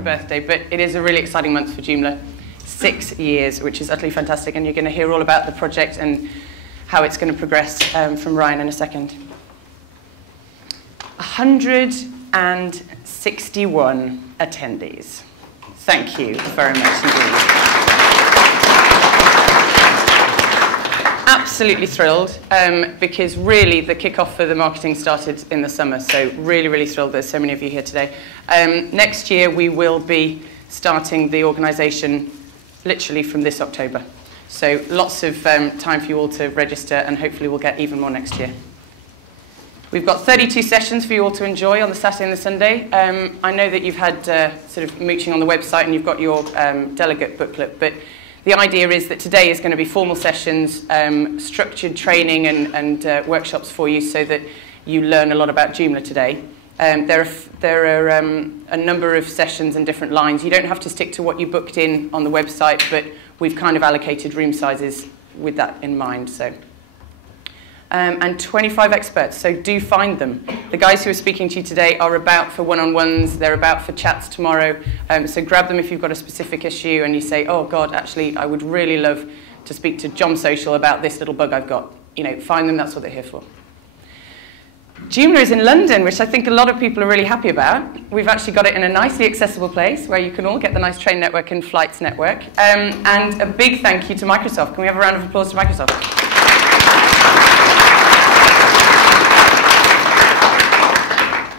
happy birthday, but it is a really exciting month for Joomla. 6 years, which is utterly fantastic, and you're going to hear all about the project and how it's going to progress from Ryan in a second. 161 attendees. Thank you very much indeed. Absolutely thrilled, because really the kickoff for the marketing started in the summer, so really, really thrilled there's so many of you here today. Next year we will be starting the organisation literally from this October. So lots of time for you all to register, and hopefully we'll get even more next year. We've got 32 sessions for you all to enjoy on the Saturday and the Sunday. I know that you've had sort of mooching on the website and you've got your delegate booklet, but the idea is that today is going to be formal sessions, structured training and workshops for you so that you learn a lot about Joomla today. There are a number of sessions and different lines. You don't have to stick to what you booked in on the website, but we've kind of allocated room sizes with that in mind. So. And 25 experts, so do find them. The guys who are speaking to you today are about for one-on-ones, they're about for chats tomorrow, so grab them if you've got a specific issue and you say, oh God, actually I would really love to speak to John Social about this little bug I've got. You know, find them, that's what they're here for. Joomla is in London, which I think a lot of people are really happy about. We've actually got it in a nicely accessible place where you can all get the nice train network and flights network. And a big thank you to Microsoft. Can we have a round of applause to Microsoft?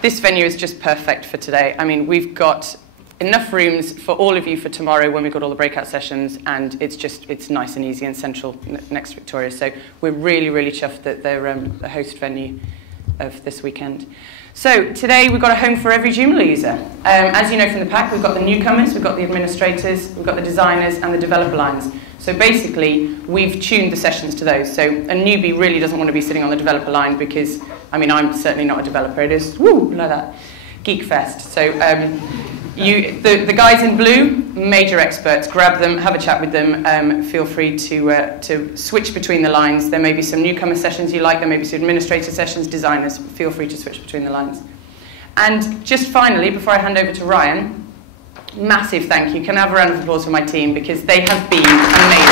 This venue is just perfect for today. I mean, we've got enough rooms for all of you for tomorrow when we've got all the breakout sessions, and it's nice and easy and central next to Victoria. So we're really, really chuffed that they're the host venue of this weekend. So today we've got a home for every Joomla user. As you know from the pack, we've got the newcomers, we've got the administrators, we've got the designers and the developer lines. So basically, we've tuned the sessions to those. So a newbie really doesn't want to be sitting on the developer line because, I mean, I'm certainly not a developer. It is, woo, like that, geek fest. So the guys in blue, major experts. Grab them, have a chat with them. Feel free to switch between the lines. There may be some newcomer sessions you like. There may be some administrator sessions, designers. Feel free to switch between the lines. And just finally, before I hand over to Ryan, massive thank you. Can I have a round of applause for my team, because they have been amazing.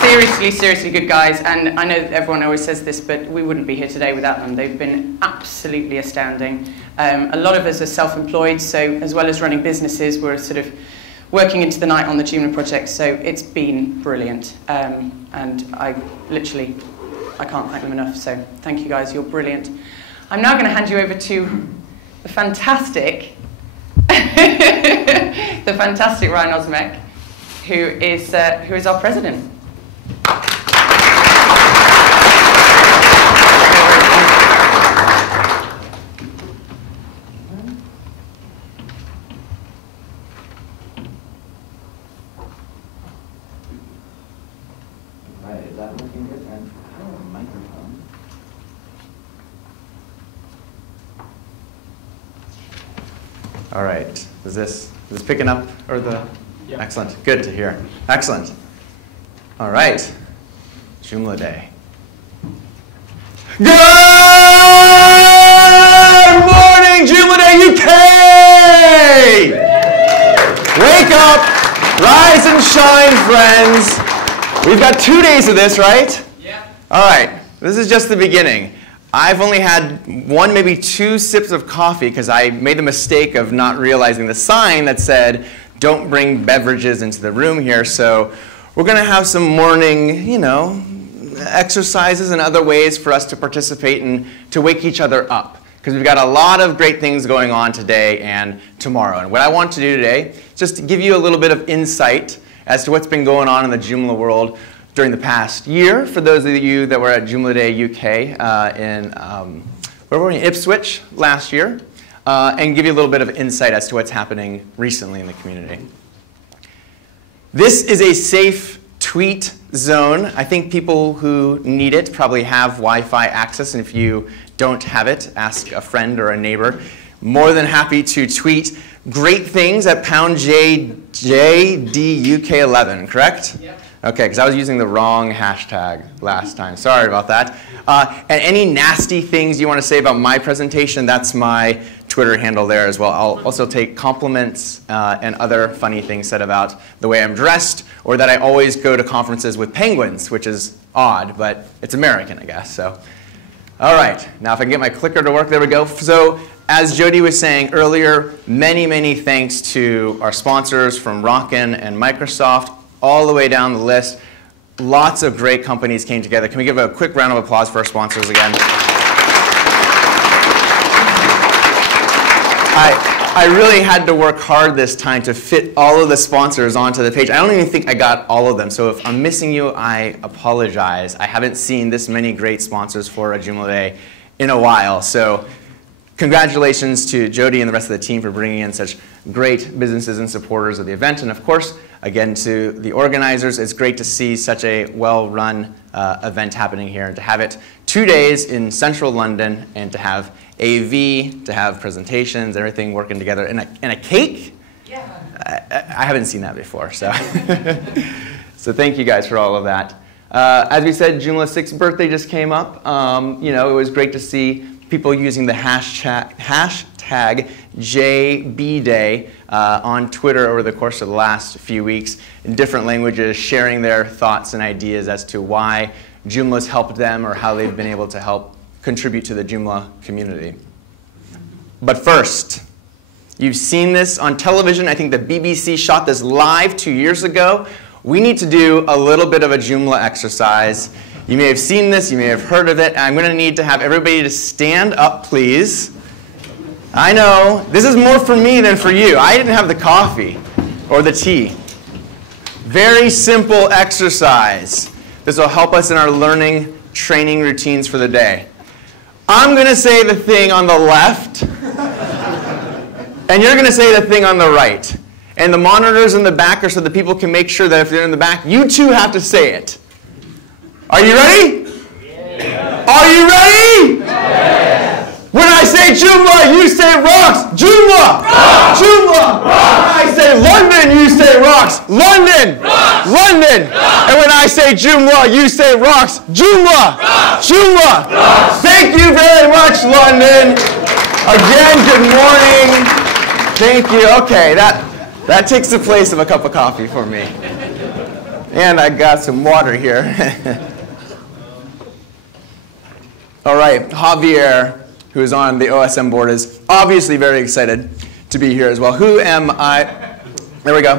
Seriously, seriously good guys, and I know that everyone always says this, but we wouldn't be here today without them. They've been absolutely astounding. A lot of us are self-employed, so as well as running businesses, we're sort of working into the night on the Joomla project, so it's been brilliant. And I can't thank them enough, so thank you guys, you're brilliant. I'm now going to hand you over to the fantastic Ryan Osmek, who is our president. Right, is that looking good? And a microphone. All right. Is this picking up, or the? Yep. Excellent. Good to hear. Excellent. All right. Joomla Day. Good morning, Joomla Day UK! Wake up, rise and shine, friends. We've got 2 days of this, right? Yeah. All right. This is just the beginning. I've only had 1, maybe 2 sips of coffee because I made the mistake of not realizing the sign that said, don't bring beverages into the room here. So we're going to have some morning, exercises and other ways for us to participate and to wake each other up, because we've got a lot of great things going on today and tomorrow. And what I want to do today is just to give you a little bit of insight as to what's been going on in the Joomla world during the past year, for those of you that were at Joomla Day UK where were we? Ipswich last year, and give you a little bit of insight as to what's happening recently in the community. This is a safe tweet zone. I think people who need it probably have Wi-Fi access, and if you don't have it, ask a friend or a neighbor. More than happy to tweet great things at #JDUK11, correct? Yep. Okay, because I was using the wrong hashtag last time. Sorry about that. And any nasty things you want to say about my presentation, that's my Twitter handle there as well. I'll also take compliments and other funny things said about the way I'm dressed, or that I always go to conferences with penguins, which is odd, but it's American, I guess. So, all right, now if I can get my clicker to work, there we go. So, as Jody was saying earlier, many, many thanks to our sponsors from Rockin and Microsoft, all the way down the list. Lots of great companies came together. Can we give a quick round of applause for our sponsors again? I really had to work hard this time to fit all of the sponsors onto the page. I don't even think I got all of them, so if I'm missing you, I apologize. I haven't seen this many great sponsors for a Joomla Day in a while, so congratulations to Jody and the rest of the team for bringing in such great businesses and supporters of the event. And of course, again, to the organizers, it's great to see such a well-run event happening here, and to have it 2 days in central London, and to have AV, to have presentations, everything working together. And a cake? Yeah. I haven't seen that before, so. So thank you guys for all of that. As we said, Joomla's 6th birthday just came up. You know, it was great to see people using the hashtag JBDay on Twitter over the course of the last few weeks in different languages, sharing their thoughts and ideas as to why Joomla's helped them or how they've been able to help contribute to the Joomla community. But first, you've seen this on television. I think the BBC shot this live 2 years ago. We need to do a little bit of a Joomla exercise. You may have seen this, you may have heard of it. I'm going to need to have everybody to stand up, please. I know, this is more for me than for you. I didn't have the coffee or the tea. Very simple exercise. This will help us in our learning training routines for the day. I'm going to say the thing on the left, and you're going to say the thing on the right. And the monitors in the back are so that people can make sure that if they're in the back, you too have to say it. Are you ready? Yeah. Are you ready? Yes. When I say Joomla, you say rocks. Joomla! Rocks. Joomla! Rocks. When I say London, you say rocks. London! Rocks. London! Rocks. And when I say Joomla, you say rocks. Joomla! Rocks. Joomla! Rocks. Thank you very much, London. Again, good morning. Thank you. Okay, that takes the place of a cup of coffee for me. And I got some water here. All right, Javier, who is on the OSM board, is obviously very excited to be here as well. Who am I? There we go.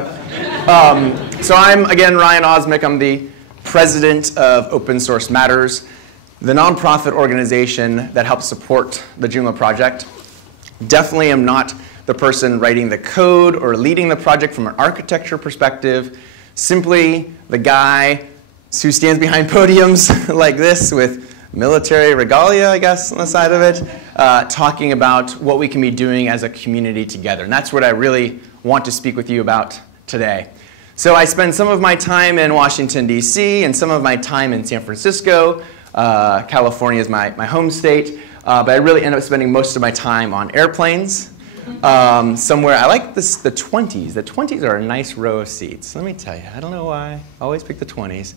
So I'm, again, Ryan Osmick. I'm the president of Open Source Matters, the nonprofit organization that helps support the Joomla project. Definitely am not the person writing the code or leading the project from an architecture perspective. Simply the guy who stands behind podiums like this with military regalia, I guess, on the side of it, talking about what we can be doing as a community together. And that's what I really want to speak with you about today. So I spend some of my time in Washington, D.C., and some of my time in San Francisco. California is my home state. But I really end up spending most of my time on airplanes. Somewhere, I like the 20s. The 20s are a nice row of seats. Let me tell you, I don't know why. I always pick the 20s.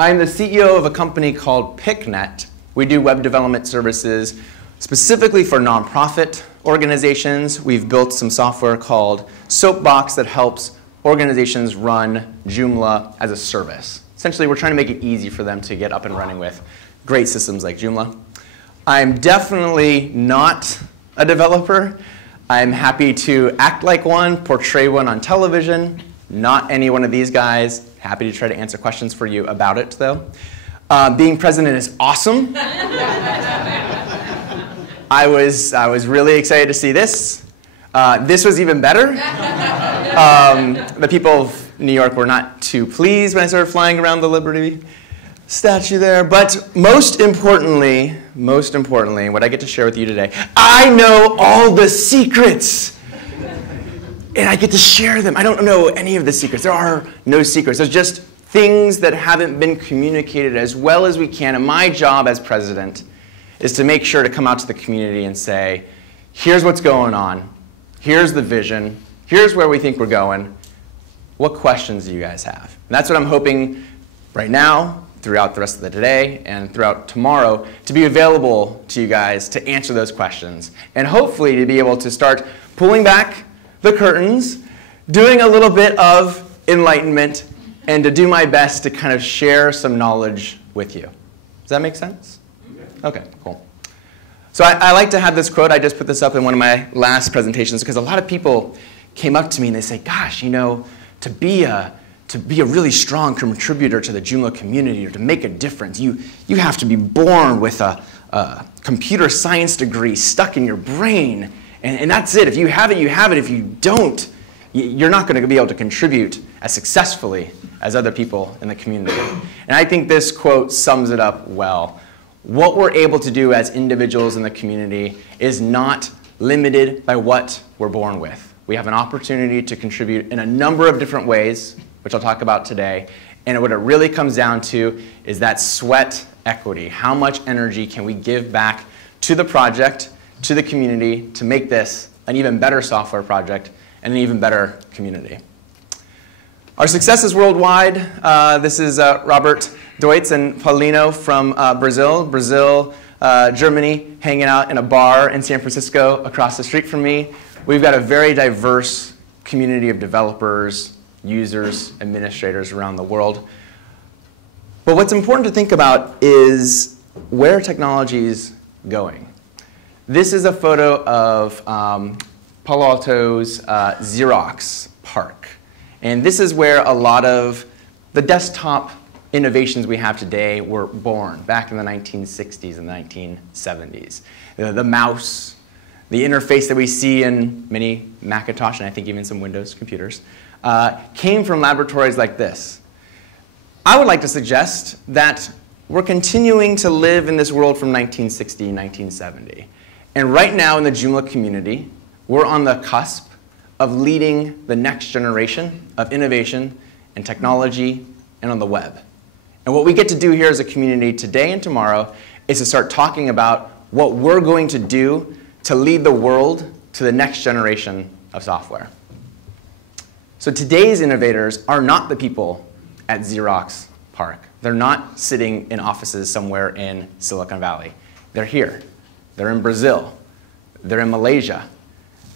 I'm the CEO of a company called PicNet. We do web development services specifically for nonprofit organizations. We've built some software called Soapbox that helps organizations run Joomla as a service. Essentially, we're trying to make it easy for them to get up and running with great systems like Joomla. I'm definitely not a developer. I'm happy to act like one, portray one on television. Not any one of these guys. Happy to try to answer questions for you about it, though. Being president is awesome. I was really excited to see this. This was even better. The people of New York were not too pleased when I started flying around the Liberty statue there. But most importantly, what I get to share with you today, I know all the secrets. And I get to share them. I don't know any of the secrets. There are no secrets. There's just things that haven't been communicated as well as we can. And my job as president is to make sure to come out to the community and say, here's what's going on. Here's the vision. Here's where we think we're going. what questions do you guys have? And that's what I'm hoping right now, throughout the rest of the day, and throughout tomorrow, to be available to you guys to answer those questions. And hopefully to be able to start pulling back the curtains, doing a little bit of enlightenment, and to do my best to kind of share some knowledge with you. Does that make sense? Okay, cool. So I like to have this quote. I just put this up in one of my last presentations because a lot of people came up to me and they say, gosh, you know, to be a really strong contributor to the Joomla community or to make a difference, you have to be born with a computer science degree stuck in your brain. And that's it. If you have it, you have it. If you don't, you're not going to be able to contribute as successfully as other people in the community. And I think this quote sums it up well. What we're able to do as individuals in the community is not limited by what we're born with. We have an opportunity to contribute in a number of different ways, which I'll talk about today. And what it really comes down to is that sweat equity. How much energy can we give back to the project, to the community, to make this an even better software project and an even better community? Our success is worldwide. This is Robert Deutz and Paulino from Brazil, Germany, hanging out in a bar in San Francisco across the street from me. We've got a very diverse community of developers, users, administrators around the world. But what's important to think about is where technology is going. This is a photo of Palo Alto's Xerox Park. And this is where a lot of the desktop innovations we have today were born back in the 1960s and 1970s. The mouse, the interface that we see in many Macintosh and I think even some Windows computers came from laboratories like this. I would like to suggest that we're continuing to live in this world from 1960 and 1970. And right now in the Joomla community, we're on the cusp of leading the next generation of innovation and technology and on the web. And what we get to do here as a community today and tomorrow is to start talking about what we're going to do to lead the world to the next generation of software. So today's innovators are not the people at Xerox Park. They're not sitting in offices somewhere in Silicon Valley. They're here. They're in Brazil. They're in Malaysia.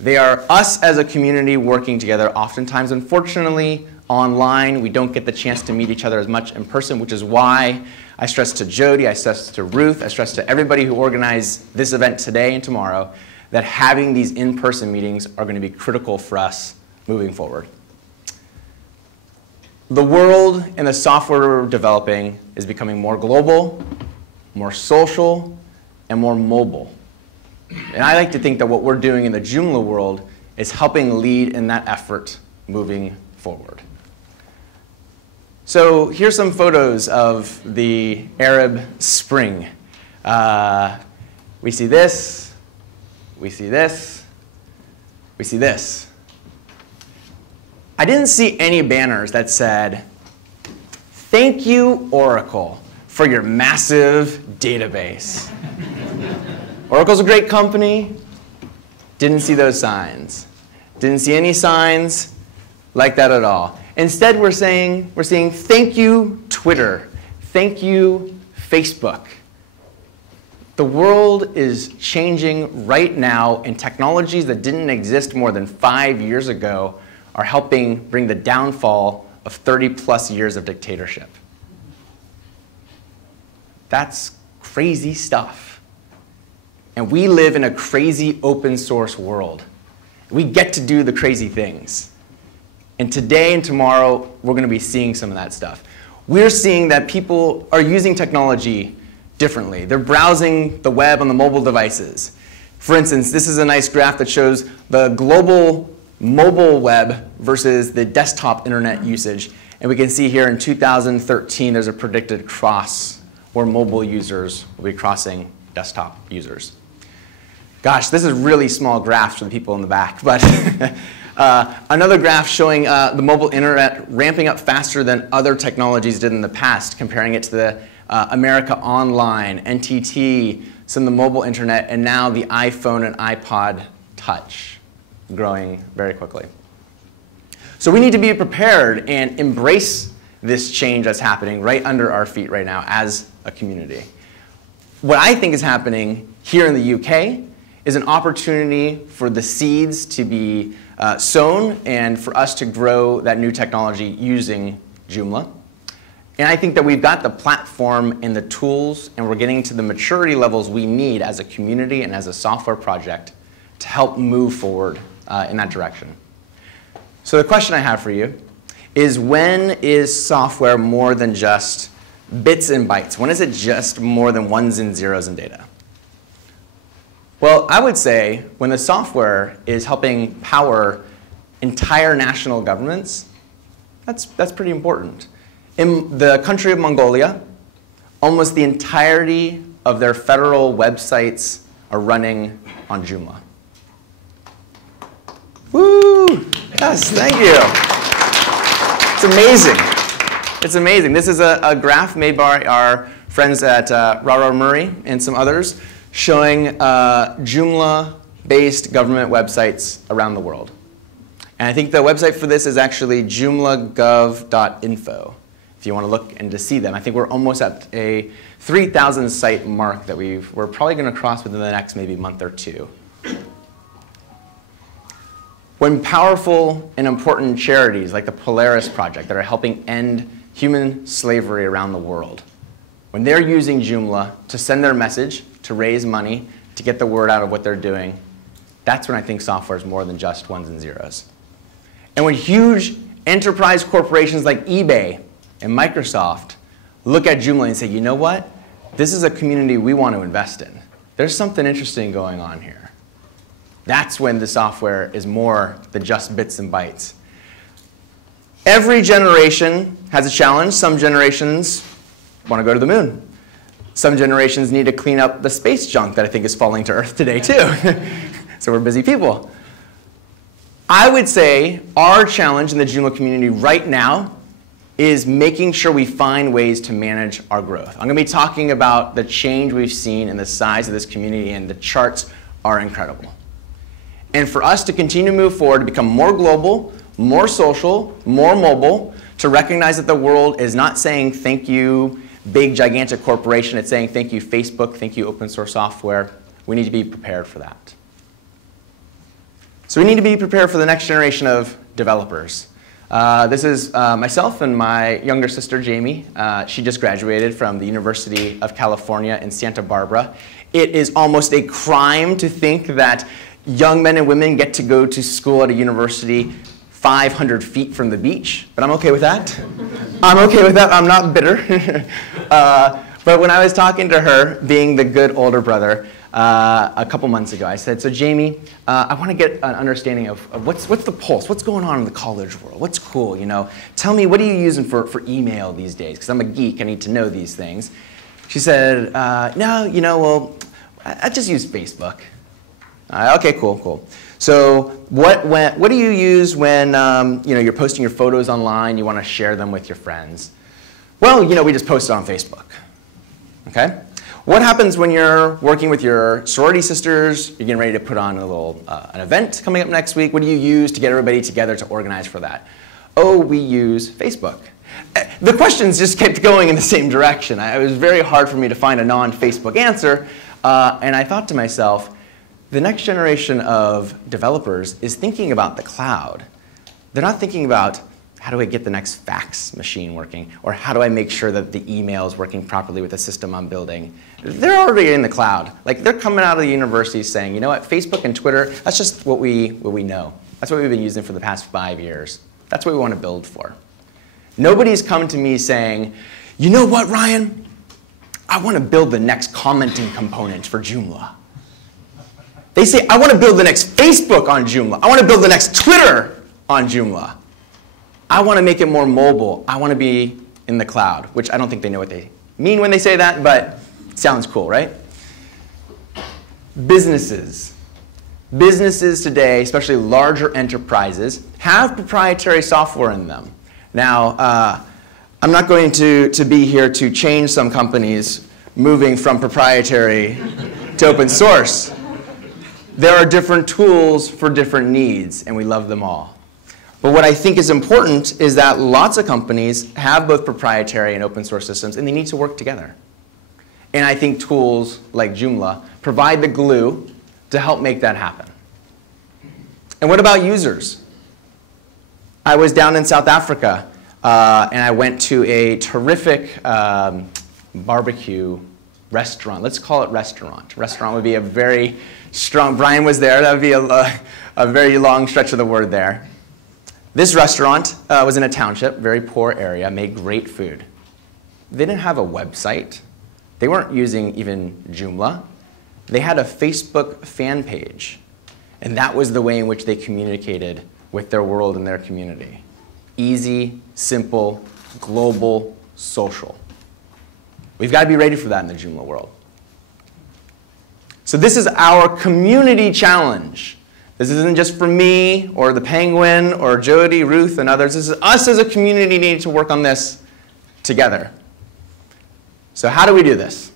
They are us as a community working together, oftentimes, unfortunately, online. We don't get the chance to meet each other as much in person, which is why I stress to Jody, I stress to Ruth, I stress to everybody who organized this event today and tomorrow that having these in-person meetings are going to be critical for us moving forward. The world and the software we're developing is becoming more global, more social, and more mobile. And I like to think that what we're doing in the Joomla world is helping lead in that effort moving forward. So here's some photos of the Arab Spring. We see this, we see this, we see this. I didn't see any banners that said, "Thank you, Oracle, for your massive database." Oracle's a great company. Didn't see those signs. Didn't see any signs like that at all. Instead, we're saying thank you, Twitter. Thank you, Facebook. The world is changing right now, and technologies that didn't exist more than 5 years ago are helping bring the downfall of 30+ years of dictatorship. That's crazy stuff. And we live in a crazy open source world. We get to do the crazy things. And today and tomorrow, we're going to be seeing some of that stuff. We're seeing that people are using technology differently. They're browsing the web on the mobile devices. For instance, this is a nice graph that shows the global mobile web versus the desktop internet usage. And we can see here in 2013, there's a predicted cross where mobile users will be crossing desktop users. Gosh, this is really small graphs for the people in the back. But another graph showing the mobile internet ramping up faster than other technologies did in the past, comparing it to the America Online, NTT, some of the mobile internet, and now the iPhone and iPod Touch growing very quickly. So we need to be prepared and embrace this change that's happening right under our feet right now as a community. What I think is happening here in the UK is an opportunity for the seeds to be sown and for us to grow that new technology using Joomla. And I think that we've got the platform and the tools, and we're getting to the maturity levels we need as a community and as a software project to help move forward in that direction. So the question I have for you is, when is software more than just bits and bytes? When is it just more than ones and zeros in data? Well, I would say when the software is helping power entire national governments, that's pretty important. In the country of Mongolia, almost the entirety of their federal websites are running on Joomla. Woo! Yes, thank you. It's amazing. It's amazing. This is a graph made by our friends at Rara Murray and some others showing Joomla-based government websites around the world. And I think the website for this is actually joomlagov.info. If you want to look and to see them. I think we're almost at a 3,000 site mark that we're probably going to cross within the next maybe month or two. When powerful and important charities like the Polaris Project that are helping end human slavery around the world, when they're using Joomla to send their message, to raise money, to get the word out of what they're doing, that's when I think software is more than just ones and zeros. And when huge enterprise corporations like eBay and Microsoft look at Joomla and say, you know what? This is a community we want to invest in. There's something interesting going on here. That's when the software is more than just bits and bytes. Every generation has a challenge. Some generations want to go to the moon. Some generations need to clean up the space junk that I think is falling to Earth today, too. So we're busy people. I would say our challenge in the Joomla community right now is making sure we find ways to manage our growth. I'm going to be talking about the change we've seen in the size of this community, and the charts are incredible. And for us to continue to move forward, to become more global, more social, more mobile, to recognize that the world is not saying thank you, big, gigantic corporation. It's saying thank you, Facebook, thank you, open source software. We need to be prepared for that. So we need to be prepared for the next generation of developers. This is myself and my younger sister, Jamie. She just graduated from the University of California in Santa Barbara. It is almost a crime to think that young men and women get to go to school at a university 500 feet from the beach, but I'm okay with that. I'm okay with that. I'm not bitter. But when I was talking to her, being the good older brother, a couple months ago, I said, so Jamie, I want to get an understanding of what's the pulse, what's going on in the college world, what's cool, you know? Tell me, what are you using for email these days? Because I'm a geek, I need to know these things. She said, no, you know, well, I just use Facebook. Okay, cool. So what do you use when you know, you're posting your photos online, you want to share them with your friends? Well, you know, we just post it on Facebook. Okay? What happens when you're working with your sorority sisters, you're getting ready to put on a little an event coming up next week? What do you use to get everybody together to organize for that? Oh, we use Facebook. The questions just kept going in the same direction. It was very hard for me to find a non-Facebook answer, and I thought to myself, the next generation of developers is thinking about the cloud. They're not thinking about, how do I get the next fax machine working? Or how do I make sure that the email is working properly with the system I'm building? They're already in the cloud. Like, they're coming out of the university saying, you know what, Facebook and Twitter, that's just what we know. That's what we've been using for the past 5 years. That's what we want to build for. Nobody's come to me saying, you know what, Ryan? I want to build the next commenting component for Joomla. They say, I want to build the next Facebook on Joomla. I want to build the next Twitter on Joomla. I want to make it more mobile. I want to be in the cloud, which I don't think they know what they mean when they say that, but it sounds cool, right? Businesses. Businesses today, especially larger enterprises, have proprietary software in them. Now, I'm not going to be here to change some companies moving from proprietary to open source. There are different tools for different needs, and we love them all. But what I think is important is that lots of companies have both proprietary and open source systems, and they need to work together. And I think tools like Joomla provide the glue to help make that happen. And what about users? I was down in South Africa, and I went to a terrific barbecue restaurant. Let's call it restaurant. Restaurant would be a very strong, Brian was there, that would be a very long stretch of the word there. This restaurant was in a township, very poor area, made great food. They didn't have a website. They weren't using even Joomla. They had a Facebook fan page, and that was the way in which they communicated with their world and their community. Easy, simple, global, social. We've got to be ready for that in the Joomla world. So this is our community challenge. This isn't just for me or the Penguin or Jody, Ruth, and others. This is us as a community needing to work on this together. So how do we do this?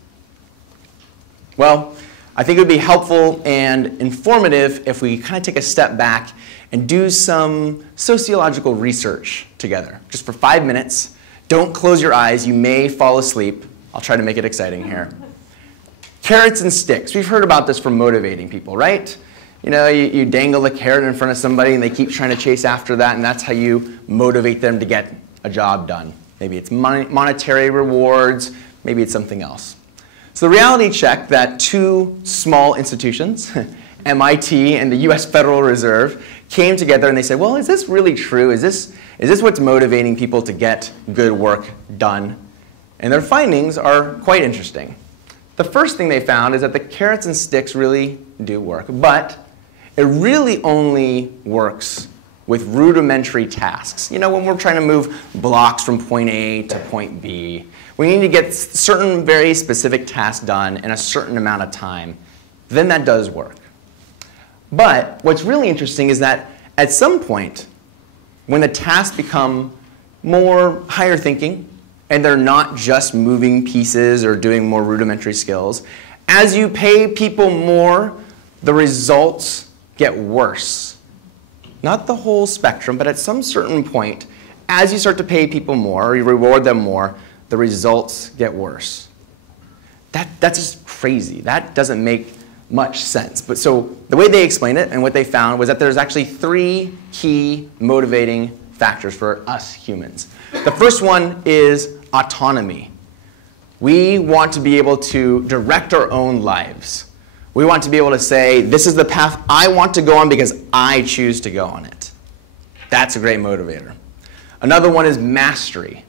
Well, I think it would be helpful and informative if we kind of take a step back and do some sociological research together, just for 5 minutes. Don't close your eyes. You may fall asleep. I'll try to make it exciting here. Carrots and sticks. We've heard about this from motivating people, right? You know, you dangle a carrot in front of somebody and they keep trying to chase after that, and that's how you motivate them to get a job done. Maybe it's monetary rewards, maybe it's something else. So the reality check that two small institutions, MIT and the US Federal Reserve, came together and they said, well, is this really true? Is this what's motivating people to get good work done? And their findings are quite interesting. The first thing they found is that the carrots and sticks really do work, but it really only works with rudimentary tasks. You know, when we're trying to move blocks from point A to point B, we need to get certain very specific tasks done in a certain amount of time. Then that does work. But what's really interesting is that at some point, when the tasks become more higher thinking, and they're not just moving pieces or doing more rudimentary skills, as you pay people more, the results get worse. Not the whole spectrum, but at some certain point, as you start to pay people more, or you reward them more, the results get worse. That's just crazy. That doesn't make much sense. But so the way they explained it and what they found was that there's actually 3 key motivating factors for us humans. The first one is autonomy. We want to be able to direct our own lives. We want to be able to say, this is the path I want to go on because I choose to go on it. That's a great motivator. Another one is mastery.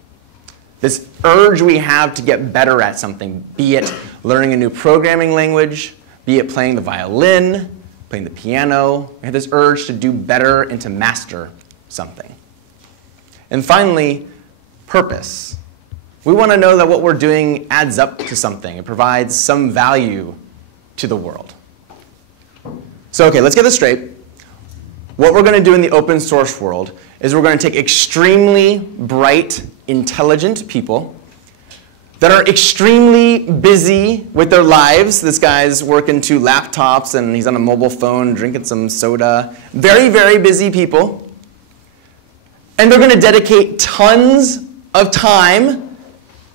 This urge we have to get better at something, be it learning a new programming language, be it playing the violin, playing the piano. We have this urge to do better and to master something. And finally, purpose. We want to know that what we're doing adds up to something. It provides some value to the world. So, okay, let's get this straight. What we're going to do in the open source world is we're going to take extremely bright, intelligent people that are extremely busy with their lives. This guy's working 2 laptops and he's on a mobile phone drinking some soda. Very, very busy people. And they're going to dedicate tons of time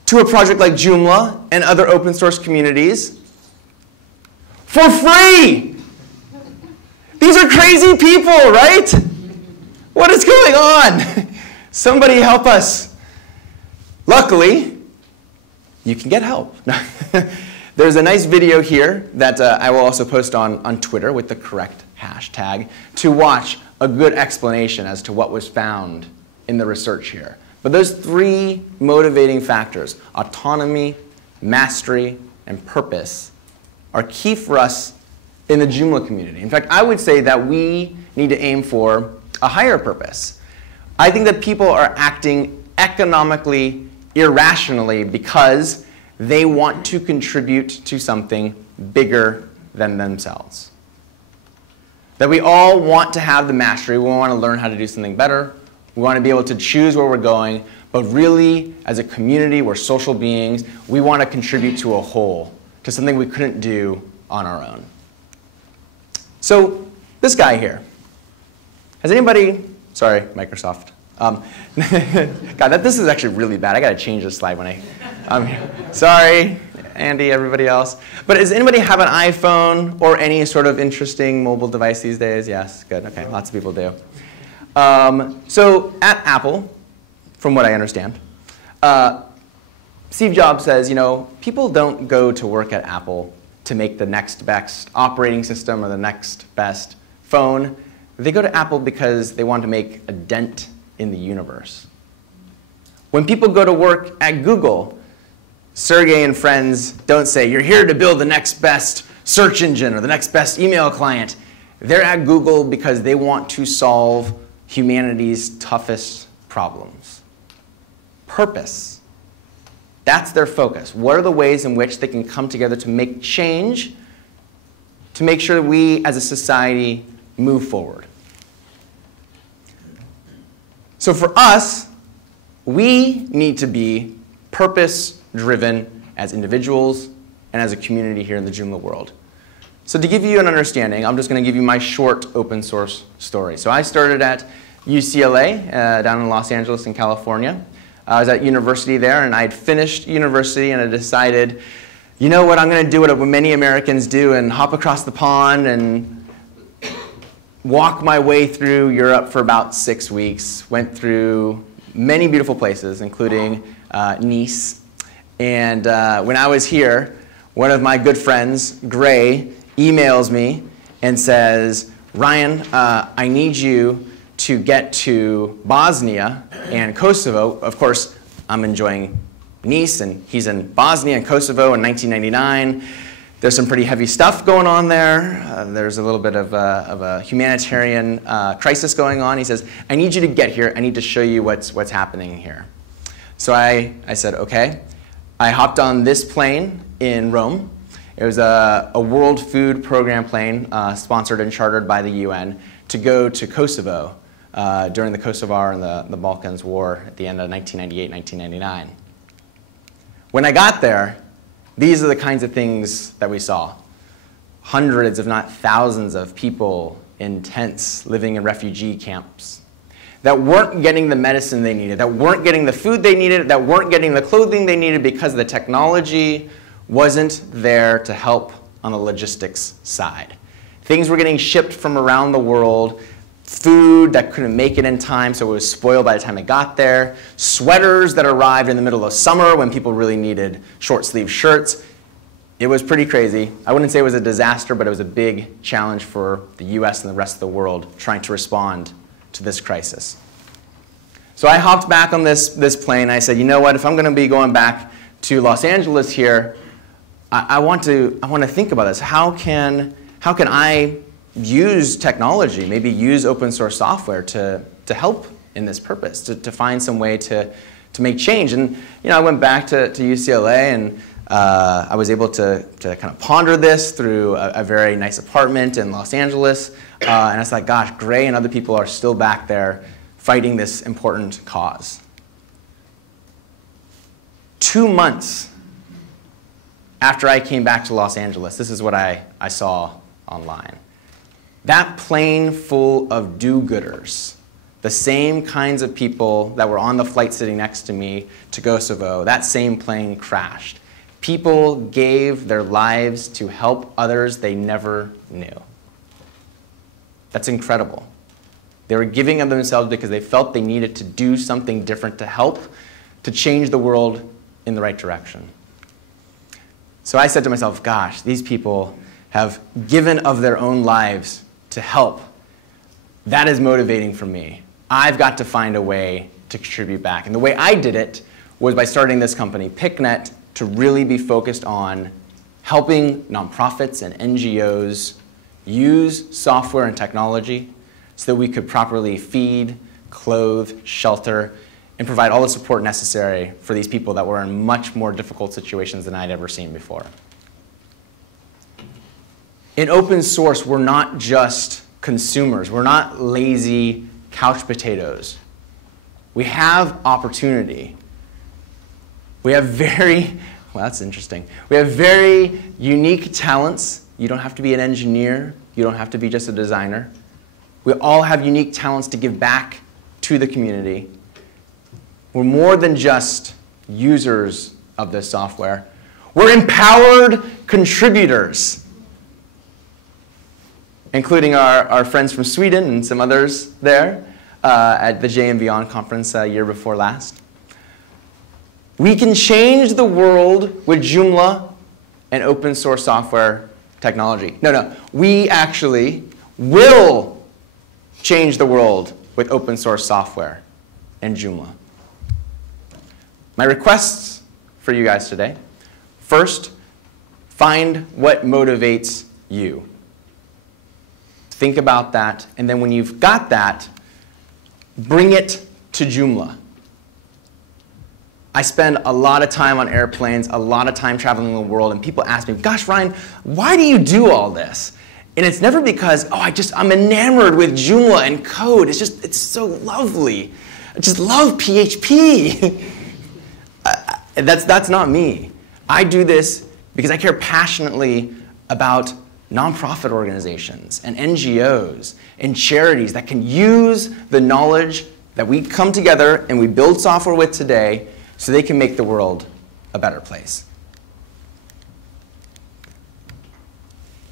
to a project like Joomla and other open source communities for free. These are crazy people, right? What is going on? Somebody help us. Luckily, you can get help. There's a nice video here that I will also post on Twitter with the correct hashtag to watch a good explanation as to what was found in the research here. But those 3 motivating factors, autonomy, mastery, and purpose, are key for us in the Joomla community. In fact, I would say that we need to aim for a higher purpose. I think that people are acting economically irrationally because they want to contribute to something bigger than themselves. That we all want to have the mastery. We want to learn how to do something better. We want to be able to choose where we're going. But really, as a community, we're social beings. We want to contribute to a whole, to something we couldn't do on our own. So this guy here, has anybody Sorry, Microsoft. God, this is actually really bad. I got to change this slide when sorry, Andy, everybody else. But does anybody have an iPhone or any sort of interesting mobile device these days? Yes, good. Okay, lots of people do. So at Apple, from what I understand, Steve Jobs says, people don't go to work at Apple to make the next best operating system or the next best phone. They go to Apple because they want to make a dent in the universe. When people go to work at Google, Sergey and friends don't say, you're here to build the next best search engine or the next best email client. They're at Google because they want to solve humanity's toughest problems. Purpose. That's their focus. What are the ways in which they can come together to make change, to make sure that we as a society move forward? So for us, we need to be purpose-driven as individuals and as a community here in the Joomla world. So to give you an understanding, I'm just going to give you my short open source story. So I started at UCLA down in Los Angeles in California. I was at university there, and I had finished university, and I decided, you know what, I'm going to do what many Americans do and hop across the pond and walk my way through Europe for about 6 weeks. Went through many beautiful places, including Nice. And when I was here, one of my good friends, Gray, emails me and says, Ryan, I need you to get to Bosnia and Kosovo. Of course, I'm enjoying Nice, and he's in Bosnia and Kosovo in 1999. There's some pretty heavy stuff going on there. There's a little bit of a humanitarian crisis going on. He says, I need you to get here. I need to show you what's happening here. So I said, OK. I hopped on this plane in Rome. It was a World Food Program plane sponsored and chartered by the UN to go to Kosovo during the Kosovar and the Balkans War at the end of 1998, 1999. When I got there, these are the kinds of things that we saw. Hundreds, if not thousands, of people in tents living in refugee camps that weren't getting the medicine they needed, that weren't getting the food they needed, that weren't getting the clothing they needed because the technology wasn't there to help on the logistics side. Things were getting shipped from around the world, food that couldn't make it in time, so it was spoiled by the time it got there, sweaters that arrived in the middle of summer when people really needed short-sleeve shirts. It was pretty crazy. I wouldn't say it was a disaster, but it was a big challenge for the US and the rest of the world trying to respond to this crisis. So I hopped back on this plane. I said, you know what, if I'm going to be going back to Los Angeles here, I want to think about this. How can I use technology, maybe use open source software to help in this purpose, to find some way to make change? And I went back to UCLA, and I was able to kind of ponder this through a very nice apartment in Los Angeles. And I was like, gosh, Gray and other people are still back there fighting this important cause. 2 months after I came back to Los Angeles, this is what I saw online. That plane full of do-gooders, the same kinds of people that were on the flight sitting next to me to Kosovo, that same plane crashed. People gave their lives to help others they never knew. That's incredible. They were giving of themselves because they felt they needed to do something different to help, to change the world in the right direction. So I said to myself, gosh, these people have given of their own lives to help. That is motivating for me. I've got to find a way to contribute back. And the way I did it was by starting this company, PicNet, to really be focused on helping nonprofits and NGOs use software and technology so that we could properly feed, clothe, shelter, and provide all the support necessary for these people that were in much more difficult situations than I'd ever seen before. In open source, we're not just consumers. We're not lazy couch potatoes. We have opportunity. We have well, that's interesting. We have very unique talents. You don't have to be an engineer. You don't have to be just a designer. We all have unique talents to give back to the community. We're more than just users of this software. We're empowered contributors, including our friends from Sweden and some others there at the JM conference year before last. We can change the world with Joomla and open source software technology. No, we actually will change the world with open source software and Joomla. My requests for you guys today: first, find what motivates you. Think about that, and then when you've got that, bring it to Joomla. I spend a lot of time on airplanes, a lot of time traveling the world, and people ask me, gosh, Ryan, why do you do all this? And it's never because, oh, I'm enamored with Joomla and code. It's so lovely. I just love PHP. That's not me. I do this because I care passionately about nonprofit organizations and NGOs and charities that can use the knowledge that we come together and we build software with today so they can make the world a better place.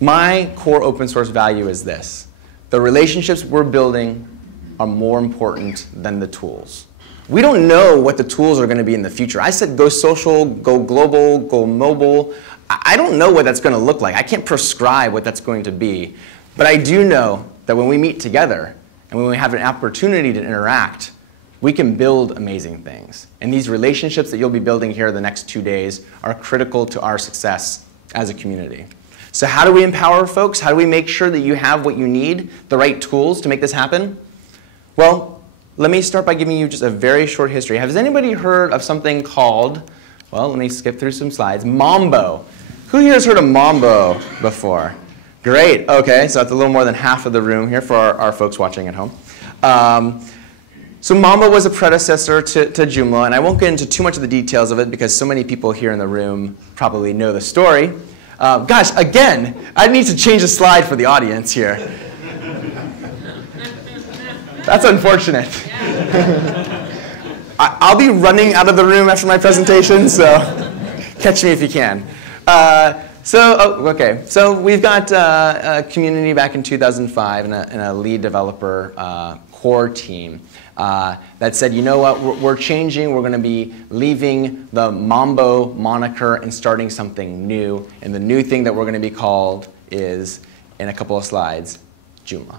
My core open source value is this: the relationships we're building are more important than the tools. We don't know what the tools are going to be in the future. I said go social, go global, go mobile. I don't know what that's going to look like. I can't prescribe what that's going to be. But I do know that when we meet together and when we have an opportunity to interact, we can build amazing things. And these relationships that you'll be building here the next 2 days are critical to our success as a community. So how do we empower folks? How do we make sure that you have what you need, the right tools to make this happen? Well, let me start by giving you just a very short history. Has anybody heard of something called, well, let me skip through some slides, Mambo? Who here has heard of Mambo before? Great, okay, so that's a little more than half of the room here for our folks watching at home. So Mambo was a predecessor to Joomla, and I won't get into too much of the details of it because so many people here in the room probably know the story. Gosh, again, I need to change the slide for the audience here. That's unfortunate. I'll be running out of the room after my presentation, so catch me if you can. So we've got a community back in 2005 and a lead developer core team that said, you know what, we're changing, we're going to be leaving the Mambo moniker and starting something new. And the new thing that we're going to be called is, in a couple of slides, Joomla.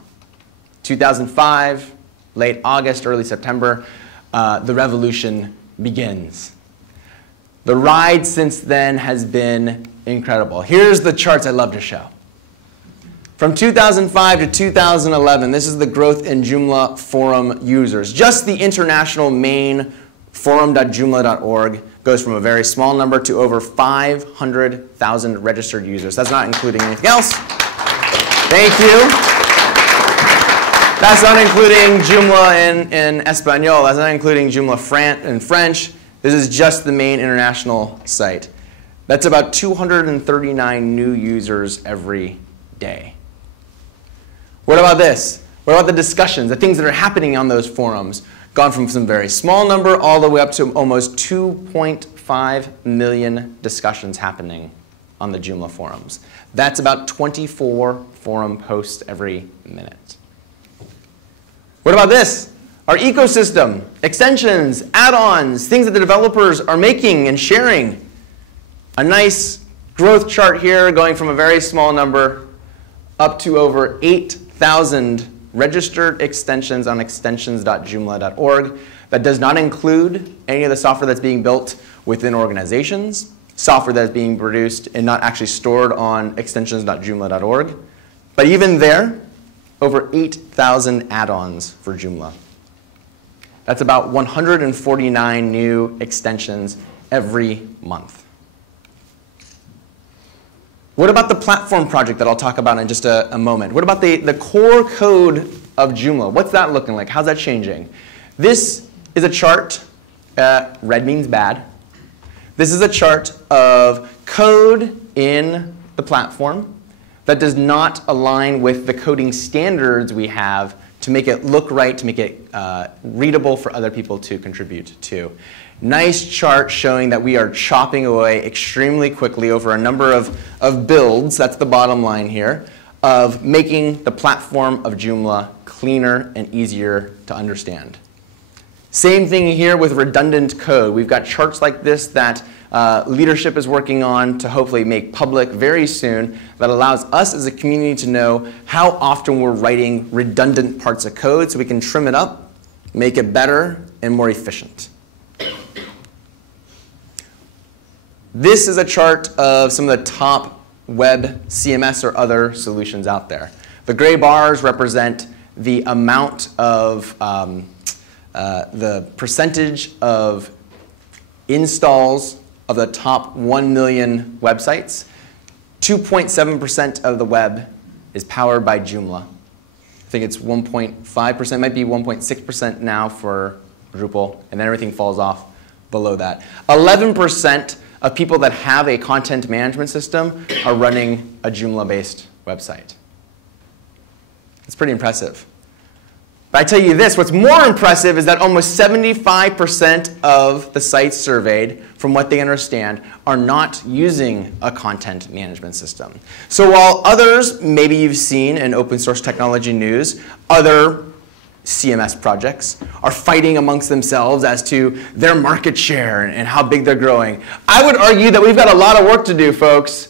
2005, late August, early September, the revolution begins. The ride since then has been incredible. Here's the charts I love to show. From 2005 to 2011, this is the growth in Joomla forum users. Just the international main forum.joomla.org goes from a very small number to over 500,000 registered users. That's not including anything else. Thank you. That's not including Joomla in Espanol. That's not including Joomla in French. This is just the main international site. That's about 239 new users every day. What about this? What about the discussions, the things that are happening on those forums? Gone from some very small number all the way up to almost 2.5 million discussions happening on the Joomla forums. That's about 24 forum posts every minute. What about this? Our ecosystem, extensions, add-ons, things that the developers are making and sharing. A nice growth chart here going from a very small number up to over 8,000 registered extensions on extensions.joomla.org. That does not include any of the software that's being built within organizations, software that's being produced and not actually stored on extensions.joomla.org. But even there, over 8,000 add-ons for Joomla. That's about 149 new extensions every month. What about the platform project that I'll talk about in just a moment? What about the core code of Joomla? What's that looking like? How's that changing? This is a chart. Red means bad. This is a chart of code in the platform that does not align with the coding standards we have to make it look right, to make it readable for other people to contribute to. Nice chart showing that we are chopping away extremely quickly over a number of builds, that's the bottom line here, of making the platform of Joomla cleaner and easier to understand. Same thing here with redundant code. We've got charts like this that leadership is working on to hopefully make public very soon that allows us as a community to know how often we're writing redundant parts of code so we can trim it up, make it better, and more efficient. This is a chart of some of the top web CMS or other solutions out there. The gray bars represent the amount of the percentage of installs of the top 1 million websites. 2.7% of the web is powered by Joomla. I think it's 1.5%, might be 1.6% now for Drupal, and then everything falls off below that. 11% of people that have a content management system are running a Joomla-based website. It's pretty impressive. But I tell you this, what's more impressive is that almost 75% of the sites surveyed, from what they understand, are not using a content management system. So while others, maybe you've seen in open source technology news, other CMS projects are fighting amongst themselves as to their market share and how big they're growing. I would argue that we've got a lot of work to do, folks.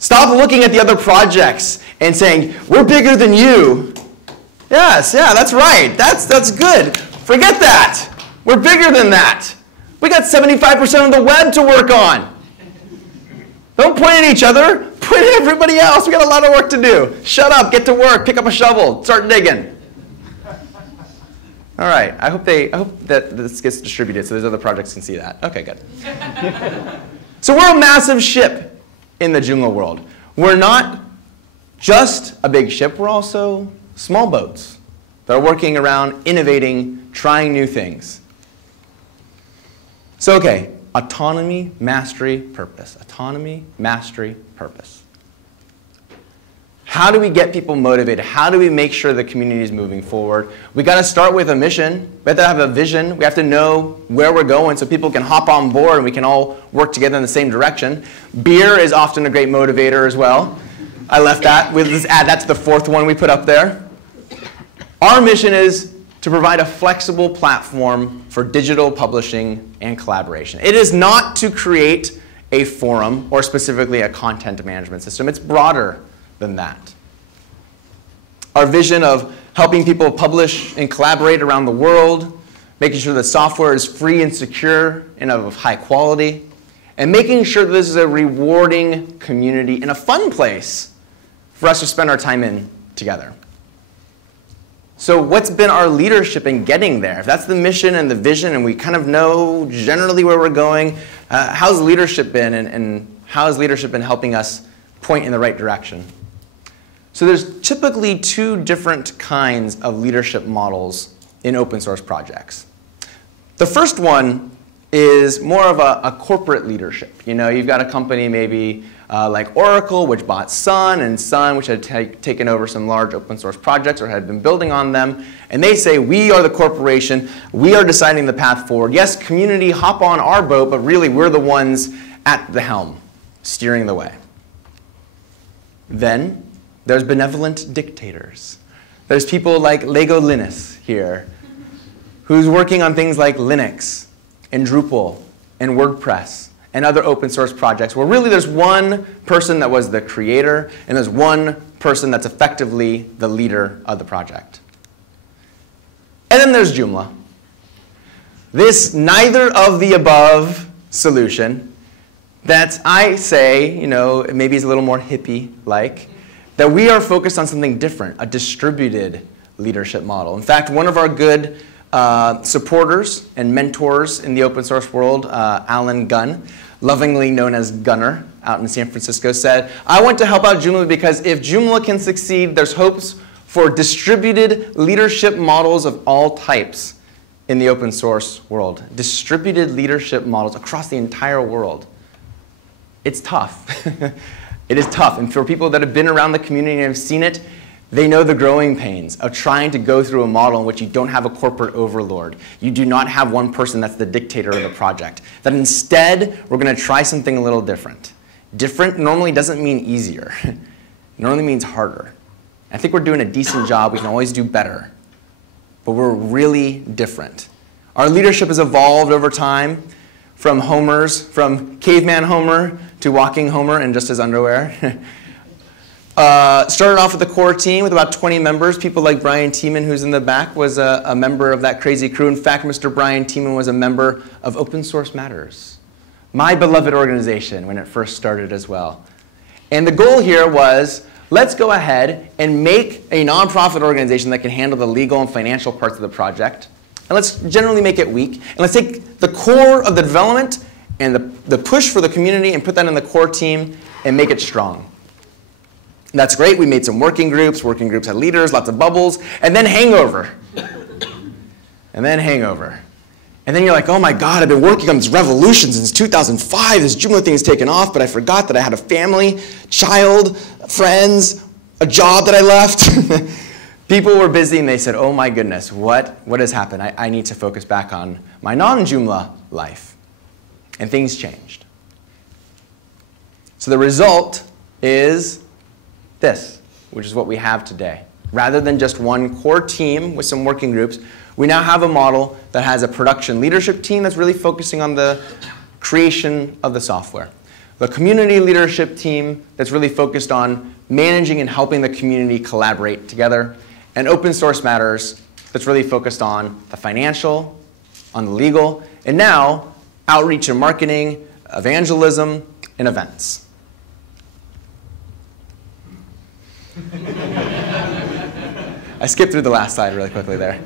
Stop looking at the other projects and saying, we're bigger than you. Yes, yeah, that's right. That's good. Forget that. We're bigger than that. We got 75% of the web to work on. Don't point at each other. Point at everybody else. We got a lot of work to do. Shut up. Get to work. Pick up a shovel. Start digging. All right. I hope that this gets distributed so those other projects can see that. Okay, good. So we're a massive ship in the Joomla world. We're not just a big ship. We're also small boats that are working around, innovating, trying new things. So, okay, autonomy, mastery, purpose. Autonomy, mastery, purpose. How do we get people motivated? How do we make sure the community is moving forward? We got to start with a mission. We have to have a vision. We have to know where we're going so people can hop on board and we can all work together in the same direction. Beer is often a great motivator as well. I left that. We'll just add that to the fourth one we put up there. Our mission is to provide a flexible platform for digital publishing and collaboration. It is not to create a forum or specifically a content management system. It's broader than that. Our vision of helping people publish and collaborate around the world, making sure that software is free and secure and of high quality, and making sure that this is a rewarding community and a fun place for us to spend our time in together. So what's been our leadership in getting there? If that's the mission and the vision and we kind of know generally where we're going, how's leadership been and how has leadership been helping us point in the right direction? So there's typically two different kinds of leadership models in open source projects. The first one is more of a corporate leadership. You know, you've got a company maybe like Oracle, which bought Sun, and Sun, which had taken over some large open source projects or had been building on them. And they say, we are the corporation. We are deciding the path forward. Yes, community, hop on our boat, but really we're the ones at the helm, steering the way. Then there's benevolent dictators. There's people like Lego Linus here, who's working on things like Linux and Drupal and WordPress and other open source projects where really there's one person that was the creator and there's one person that's effectively the leader of the project. And then there's Joomla. This neither of the above solution that I say, you know, maybe is a little more hippie-like, that we are focused on something different, a distributed leadership model. In fact, one of our good supporters and mentors in the open source world, Alan Gunn, lovingly known as Gunner out in San Francisco, said, I want to help out Joomla because if Joomla can succeed, there's hopes for distributed leadership models of all types in the open source world. Distributed leadership models across the entire world. It's tough. It is tough, and for people that have been around the community and have seen it, they know the growing pains of trying to go through a model in which you don't have a corporate overlord. You do not have one person that's the dictator of the project. That instead, we're going to try something a little different. Different normally doesn't mean easier. It normally means harder. I think we're doing a decent job. We can always do better. But we're really different. Our leadership has evolved over time from Homers, from caveman Homer to walking Homer in just his underwear. Started off with the core team with about 20 members. People like Brian Tiemann, who's in the back, was a member of that crazy crew. In fact, Mr. Brian Tiemann was a member of Open Source Matters, my beloved organization when it first started as well. And the goal here was, let's go ahead and make a nonprofit organization that can handle the legal and financial parts of the project. And let's generally make it weak. And let's take the core of the development and the push for the community and put that in the core team and make it strong. And that's great. We made some working groups. Working groups had leaders, lots of bubbles. And then hangover. And then hangover. And then you're like, oh my God, I've been working on this revolution since 2005. This Joomla thing has taken off, but I forgot that I had a family, child, friends, a job that I left. People were busy and they said, oh my goodness, what has happened? I need to focus back on my non-Joomla life. And things changed. So the result is this, which is what we have today. Rather than just one core team with some working groups, we now have a model that has a production leadership team that's really focusing on the creation of the software. The community leadership team that's really focused on managing and helping the community collaborate together. And Open Source Matters that's really focused on the financial, on the legal, and now outreach and marketing, evangelism, and events. I skipped through the last slide really quickly there.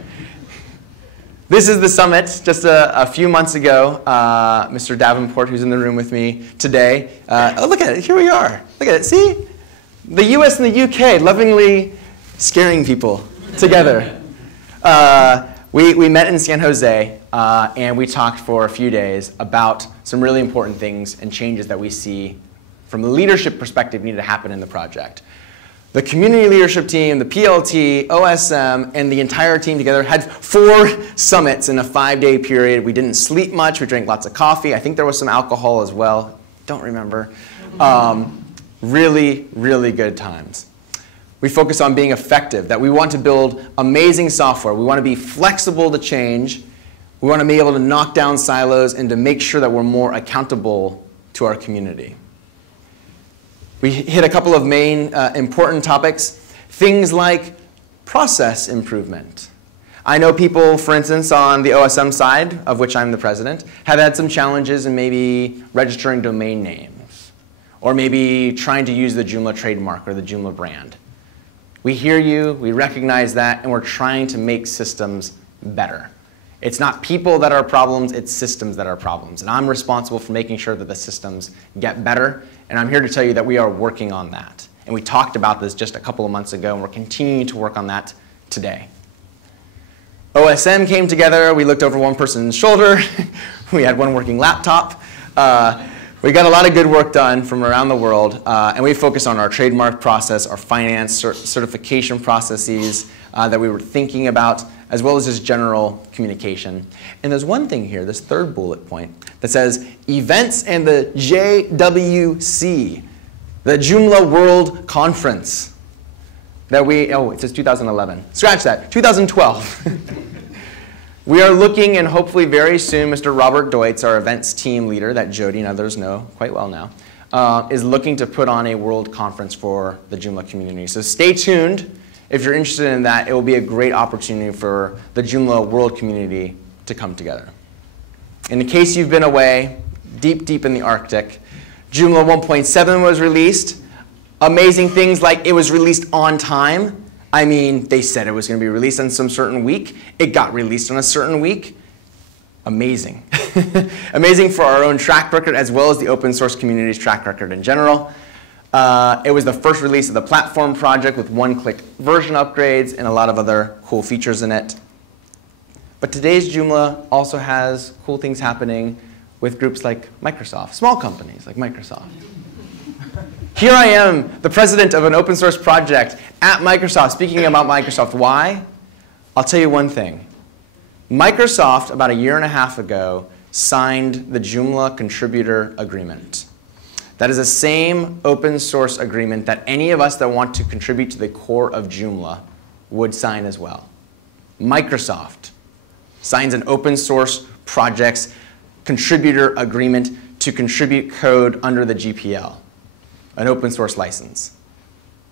This is the summit just a few months ago. Mr. Davenport, who's in the room with me today. Oh, look at it. Here we are. Look at it. See? The US and the UK lovingly scaring people together. We met in San Jose, and we talked for a few days about some really important things and changes that we see from the leadership perspective need to happen in the project. The community leadership team, the PLT, OSM, and the entire team together had 4 summits in a 5-day period. We didn't sleep much. We drank lots of coffee. I think there was some alcohol as well. Don't remember. Really, really good times. We focus on being effective, that we want to build amazing software. We want to be flexible to change. We want to be able to knock down silos and to make sure that we're more accountable to our community. We hit a couple of main important topics, things like process improvement. I know people, for instance, on the OSM side, of which I'm the president, have had some challenges in maybe registering domain names, or maybe trying to use the Joomla trademark or the Joomla brand. We hear you, we recognize that, and we're trying to make systems better. It's not people that are problems, it's systems that are problems. And I'm responsible for making sure that the systems get better. And I'm here to tell you that we are working on that. And we talked about this just a couple of months ago, and we're continuing to work on that today. OSM came together. We looked over one person's shoulder. We had one working laptop. We got a lot of good work done from around the world. And we focused on our trademark process, our finance certification processes that we were thinking about, as well as just general communication. And there's one thing here, this third bullet point, that says events and the JWC, the Joomla World Conference. That it says 2011. Scratch that, 2012. We are looking, and hopefully very soon, Mr. Robert Deutz, our events team leader, that Jody and others know quite well now, is looking to put on a world conference for the Joomla community. So stay tuned. If you're interested in that, it will be a great opportunity for the Joomla world community to come together. In case you've been away, deep, deep in the Arctic, Joomla 1.7 was released. Amazing things like it was released on time. I mean, they said it was going to be released on some certain week. It got released on a certain week. Amazing. Amazing for our own track record as well as the open source community's track record in general. It was the first release of the platform project with one-click version upgrades and a lot of other cool features in it. But today's Joomla also has cool things happening with groups like Microsoft, small companies like Microsoft. Here I am, the president of an open source project at Microsoft, speaking about Microsoft. Why? I'll tell you one thing. Microsoft, about a year and a half ago, signed the Joomla Contributor Agreement. That is the same open source agreement that any of us that want to contribute to the core of Joomla would sign as well. Microsoft signs an open source project's contributor agreement to contribute code under the GPL, an open source license.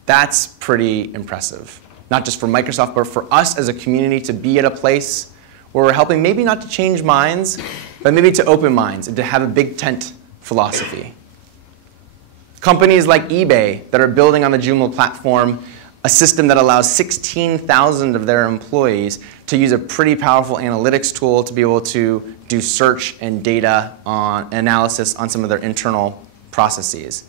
That's pretty impressive. Not just for Microsoft, but for us as a community to be at a place where we're helping maybe not to change minds, but maybe to open minds and to have a big tent philosophy. Companies like eBay that are building on the Joomla platform a system that allows 16,000 of their employees to use a pretty powerful analytics tool to be able to do search and data analysis on some of their internal processes.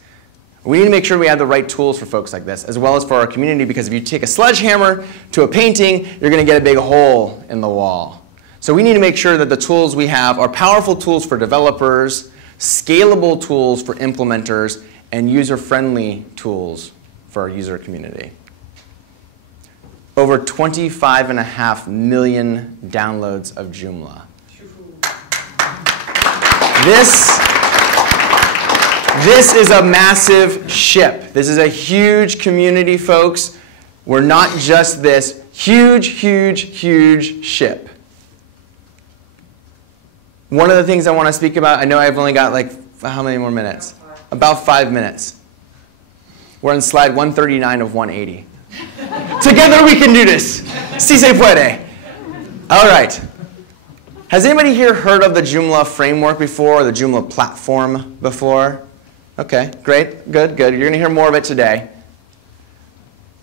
We need to make sure we have the right tools for folks like this, as well as for our community, because if you take a sledgehammer to a painting, you're going to get a big hole in the wall. So we need to make sure that the tools we have are powerful tools for developers, scalable tools for implementers, and user-friendly tools for our user community. Over 25.5 million downloads of Joomla. This is a massive ship. This is a huge community, folks. We're not just this huge, huge, huge ship. One of the things I want to speak about, I know I've only got like, how many more minutes? About 5 minutes. We're on slide 139 of 180. Together we can do this. Si se puede. All right. Has anybody here heard of the Joomla framework before, or the Joomla platform before? Okay, great, good, good. You're going to hear more of it today.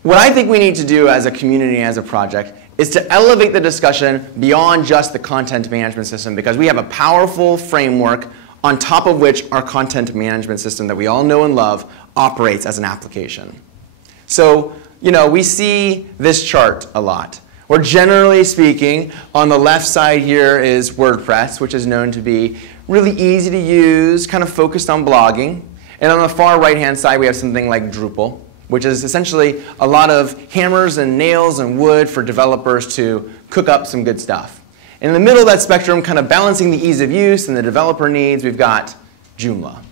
What I think we need to do as a community, as a project, is to elevate the discussion beyond just the content management system, because we have a powerful framework on top of which our content management system that we all know and love operates as an application. So, you know, we see this chart a lot, where generally speaking, on the left side here is WordPress, which is known to be really easy to use, kind of focused on blogging. And on the far right-hand side, we have something like Drupal, which is essentially a lot of hammers and nails and wood for developers to cook up some good stuff. And in the middle of that spectrum, kind of balancing the ease of use and the developer needs, we've got Joomla.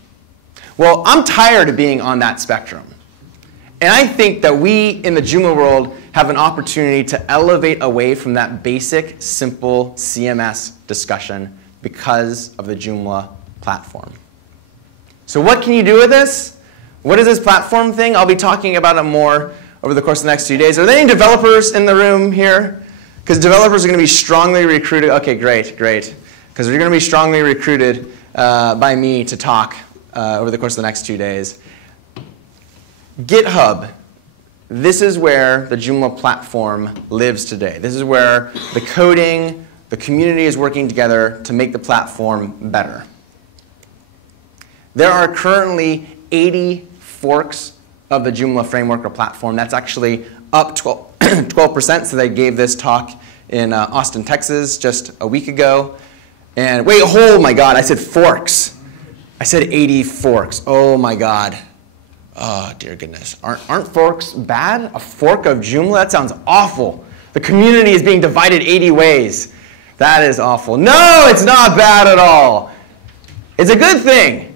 Well, I'm tired of being on that spectrum. And I think that we, in the Joomla world, have an opportunity to elevate away from that basic, simple CMS discussion because of the Joomla platform. So what can you do with this? What is this platform thing? I'll be talking about it more over the course of the next 2 days. Are there any developers in the room here? Because developers are going to be strongly recruited. OK, great, great. Because you're going to be strongly recruited by me to talk over the course of the next 2 days. GitHub. This is where the Joomla platform lives today. This is where the coding, the community is working together to make the platform better. There are currently 80 forks of the Joomla framework or platform. That's actually up 12%. So they gave this talk in Austin, Texas just a week ago. And wait, oh my God, I said forks. I said 80 forks. Oh my God. Oh, dear goodness. Aren't forks bad? A fork of Joomla? That sounds awful. The community is being divided 80 ways. That is awful. No, it's not bad at all. It's a good thing.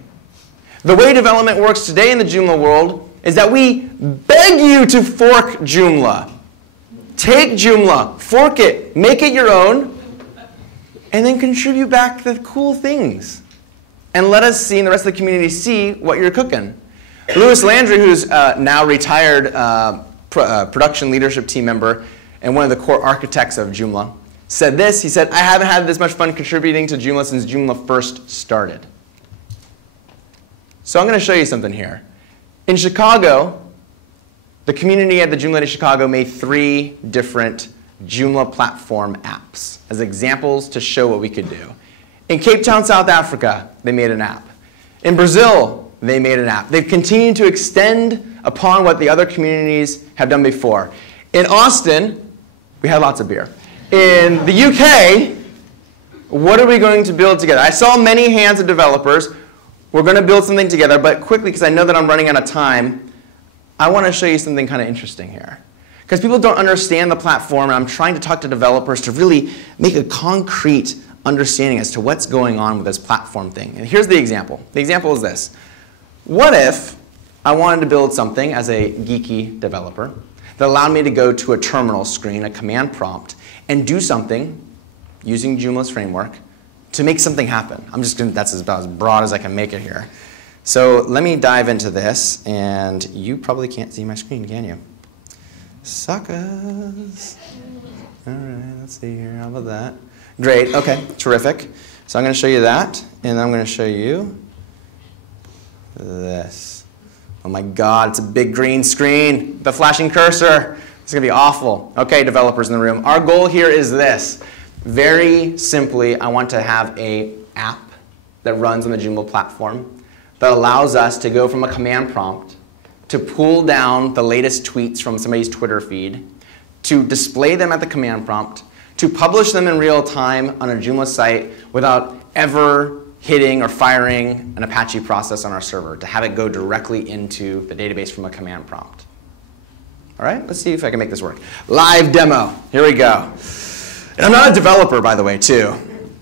The way development works today in the Joomla world is that we beg you to fork Joomla. Take Joomla, fork it, make it your own, and then contribute back the cool things. And let us see, and the rest of the community see what you're cooking. Louis Landry, who's now retired production leadership team member and one of the core architects of Joomla, said this. He said, I haven't had this much fun contributing to Joomla since Joomla first started. So I'm going to show you something here. In Chicago, the community at the Joomla Day Chicago made 3 different Joomla platform apps as examples to show what we could do. In Cape Town, South Africa, they made an app. In Brazil, they made an app. They've continued to extend upon what the other communities have done before. In Austin, we had lots of beer. In the UK, what are we going to build together? I saw many hands of developers. We're going to build something together, but quickly, because I know that I'm running out of time, I want to show you something kind of interesting here. Because people don't understand the platform, and I'm trying to talk to developers to really make a concrete understanding as to what's going on with this platform thing. And here's the example. The example is this. What if I wanted to build something as a geeky developer that allowed me to go to a terminal screen, a command prompt, and do something using Joomla's framework to make something happen? That's about as broad as I can make it here. So let me dive into this, and you probably can't see my screen, can you? Suckers. All right, let's see here. How about that? Great. OK, terrific. So I'm going to show you that, and I'm going to show you this. Oh my God, it's a big green screen. The flashing cursor. It's going to be awful. OK, developers in the room. Our goal here is this. Very simply, I want to have an app that runs on the Joomla platform that allows us to go from a command prompt to pull down the latest tweets from somebody's Twitter feed, to display them at the command prompt, to publish them in real time on a Joomla site without ever hitting or firing an Apache process on our server, to have it go directly into the database from a command prompt. All right, let's see if I can make this work. Live demo. Here we go. And I'm not a developer, by the way, too.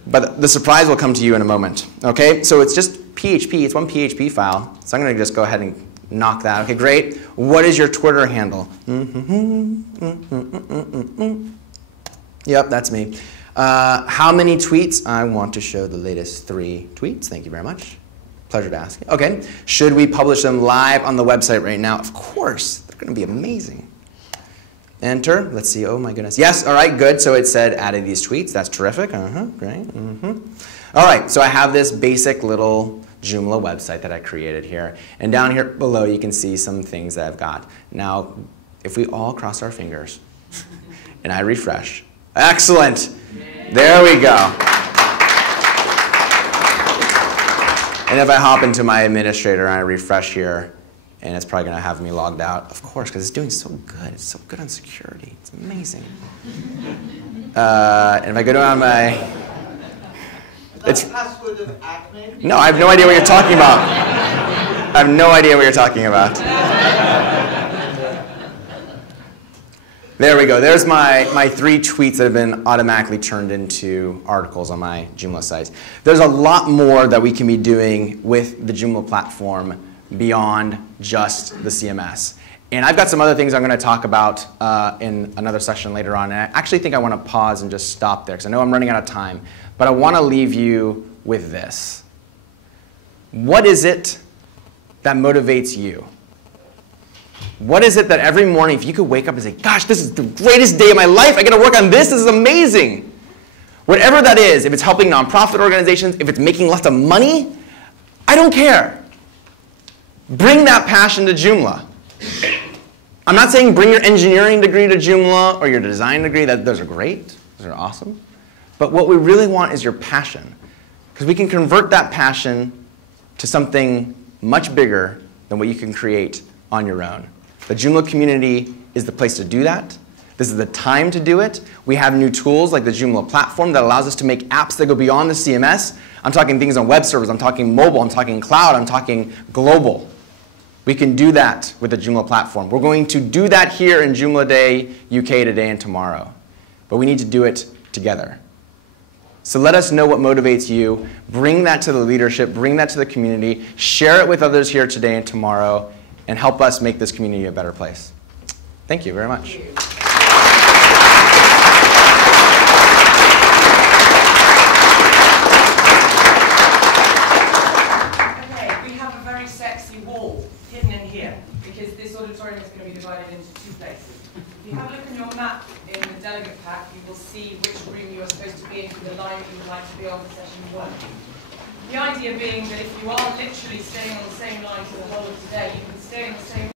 But the surprise will come to you in a moment. OK, so it's just PHP. It's one PHP file. So I'm going to just go ahead and knock that. OK, great. What is your Twitter handle? Yep, that's me. How many tweets? I want to show the latest 3 tweets. Thank you very much. Pleasure to ask. OK, should we publish them live on the website right now? Of course. They're going to be amazing. Enter. Let's see. Oh, my goodness. Yes. All right. Good. So it said added these tweets. That's terrific. Great. All right. So I have this basic little Joomla website that I created here. And down here below, you can see some things that I've got. Now, if we all cross our fingers and I refresh. Excellent. There we go. And if I hop into my administrator and I refresh here, and it's probably going to have me logged out, of course, because it's doing so good. It's so good on security. It's amazing. And if I go down my... Is that the password of Acme? No, I have no idea what you're talking about. I have no idea what you're talking about. There we go. There's my 3 tweets that have been automatically turned into articles on my Joomla sites. There's a lot more that we can be doing with the Joomla platform beyond just the CMS. And I've got some other things I'm going to talk about in another session later on. And I actually think I want to pause and just stop there, because I know I'm running out of time. But I want to leave you with this. What is it that motivates you? What is it that every morning, if you could wake up and say, gosh, this is the greatest day of my life, I get to work on this, this is amazing. Whatever that is, if it's helping nonprofit organizations, if it's making lots of money, I don't care. Bring that passion to Joomla. I'm not saying bring your engineering degree to Joomla or your design degree. Those are great. Those are awesome. But what we really want is your passion. Because we can convert that passion to something much bigger than what you can create on your own. The Joomla community is the place to do that. This is the time to do it. We have new tools like the Joomla platform that allows us to make apps that go beyond the CMS. I'm talking things on web servers. I'm talking mobile. I'm talking cloud. I'm talking global. We can do that with the Joomla platform. We're going to do that here in Joomla Day UK today and tomorrow. But we need to do it together. So let us know what motivates you. Bring that to the leadership. Bring that to the community. Share it with others here today and tomorrow. And help us make this community a better place. Thank you very much. auditorium is going to be divided into 2 places. If you have a look on your map in the delegate pack, you will see which room you're supposed to be in for the line that you would like to be on for session 1. The idea being that if you are literally staying on the same line for the whole of today, you can stay in the same